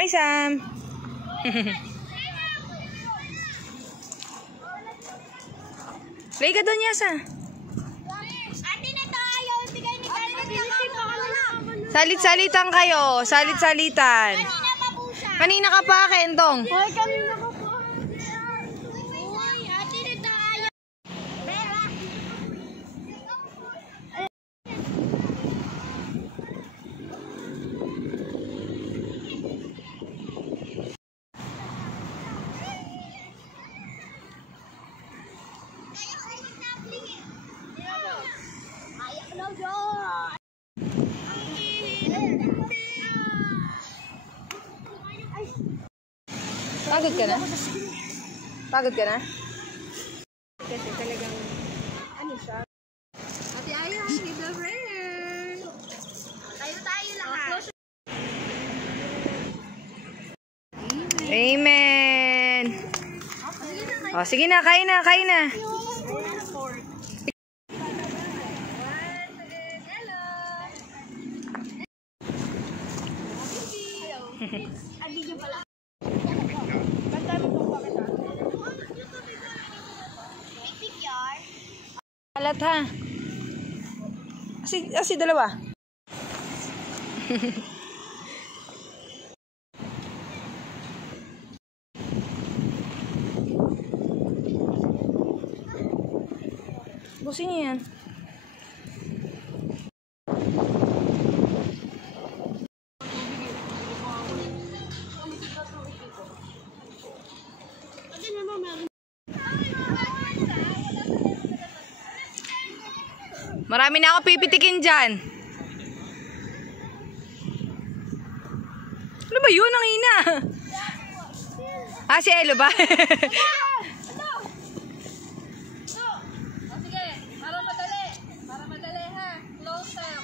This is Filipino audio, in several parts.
Hi, Sam. Play ka doon, Yasa. Salit-salitan kayo. Salit-salitan. Kanina ka pa, Kentong. Hoy, kanina ka pa. Pagod ka na? Pagod ka na? Kasi talagang, ano siya? Ate Aya, give the prayer. Tayo lahat. Amen. O, sige na, kain na, kain na. Alat ha. Asi dalawa. Busin niyo yan. Marami na ako pipitikin dyan. Ano ba yun? Ang hina. Si Elo ba? Sige, para madali. Para madali ha. Closer.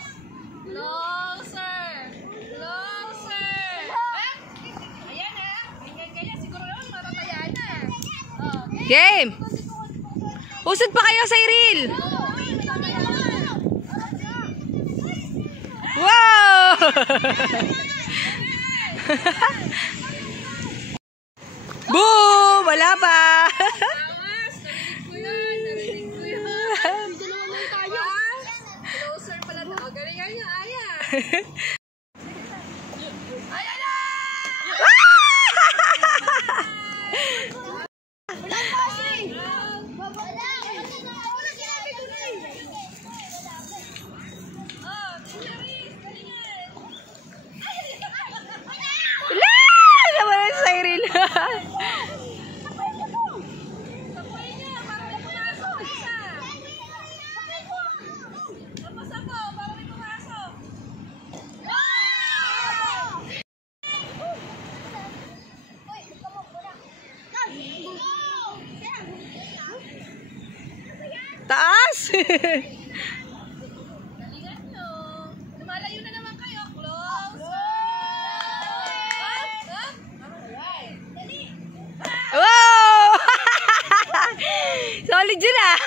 Closer. Closer. Ayan ha. Ganyan. Siguro naman matatayaan na. Game. Usad pa kayo sa Iril. Wow! Boom! Wala pa! Narinig ko yun. Dalawa lang tayo. Closer pala daw. Galingan niya, Aya. Ayan na! Wala kasi! Taas! Galingan nyo. Lumalayo na naman kayo. Close. Wow! Solid yun ah!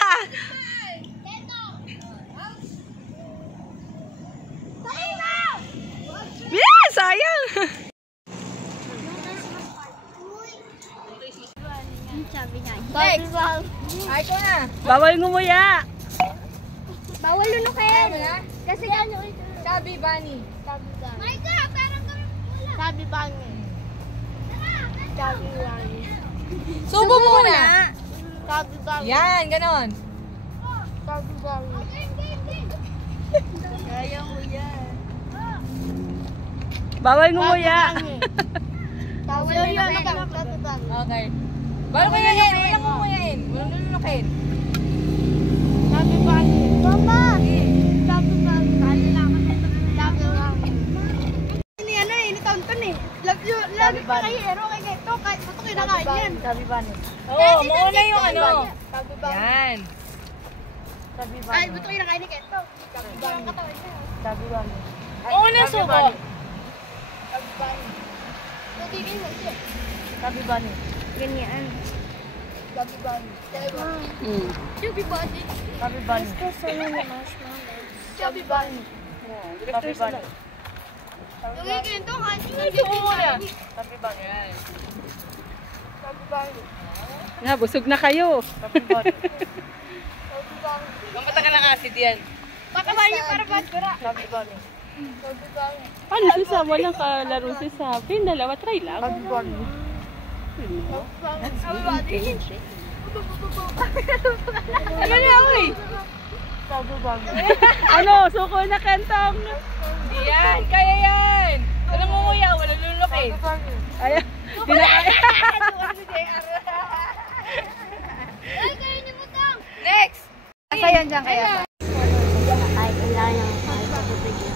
Yeah, sayang! Next. Ay ko na. Bawal ngumuya! Bawal lunukin. Kasi ano ito. Chubby bunny. My God, parang kami wala. Chubby bunny. Chubby bunny. Subo muna! Chubby bunny. Yan, ganon. Chubby bunny. Kaya mo yan. Bawal ngumuya! Bawal lunukin. Okay. Bawal nguyain! Walang nguyain! Walang lulunukin! Chubby bunny. Mama! Chubby bunny. Chubby bunny. Ini ano eh, ini tonton eh. Lagi pa kayo ero kay ito. Kahit ito kinakain yan. Chubby bunny. Oo, mauna yung ano. Chubby bunny. Yan. Ay, ito kinakain ni Kento. Chubby bunny. Chubby bunny. Mauna subo. Chubby bunny. Nagiging mo siya. Chubby bunny. Ganyan. Chubby bunny. Chubby bunny. Chubby bunny. Chubby bunny. Chubby bunny. Yung ikinto, kasi Sabi ba yan? Na, busog na kayo. Mamata ka ng acid yan. Baka ba niya para basura? Sabi ba yan? Paano si Sam? Walang kalaro si Sam. Yung dalawa, try lang. Sabi ba yan? Ano na, uy? Sabi ba yan? Ano, suko na kantong. Yan, kaya yan! Walang mumuya, walang lulok eh. Ayan, pinakaya. Ay, kayo niyo mo tang! Next! Asa yan dyan kaya? Ay, kailangan yung pagpapigil.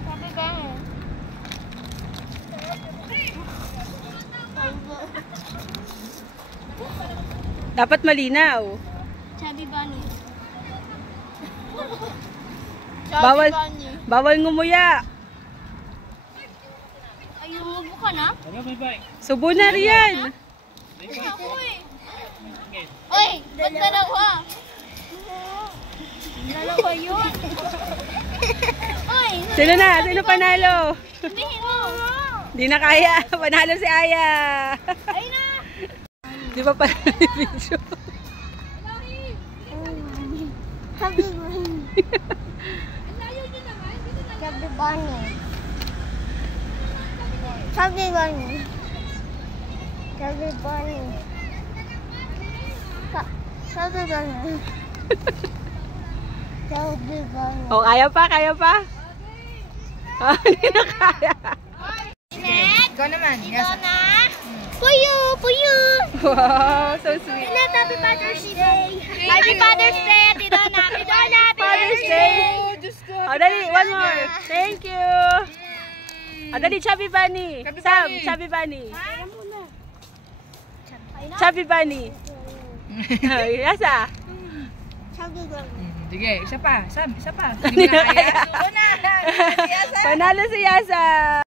Sabi ba eh? Dapat malinaw. Chubby Bunny. Bawal, bawal ngumuya. Ay, umubo ka na? Subo na riyan. Ako eh. Oy, ba't dalawa? Dalawa yun. Oy, Sino na? Sino panalo? sabihin mo. Di na kaya. Panalo si Aya. Ay na. Di ba pala yung video? Chubby Bunny. Chubby Bunny. Chubby Bunny. Chubby Bunny. Chubby Bunny. Chubby Bunny. O, kaya pa? Kaya pa? Ah, hindi na kaya. Next. Ikaw naman. Ito na. Puyo! Puyo! Wow, so sweet. Ito, Happy Father's Day! Happy Father's Day! Ito na! Ito na! Happy Father's Day! O, dali, one more. Thank you. O, dali, Chubby Bunny. Sam, Chubby Bunny. Chubby Bunny. Yasa. Chubby Bunny. Sige, isa pa. Sam, isa pa. Hindi mo na kaya. Suko na. Panalo si Yasa.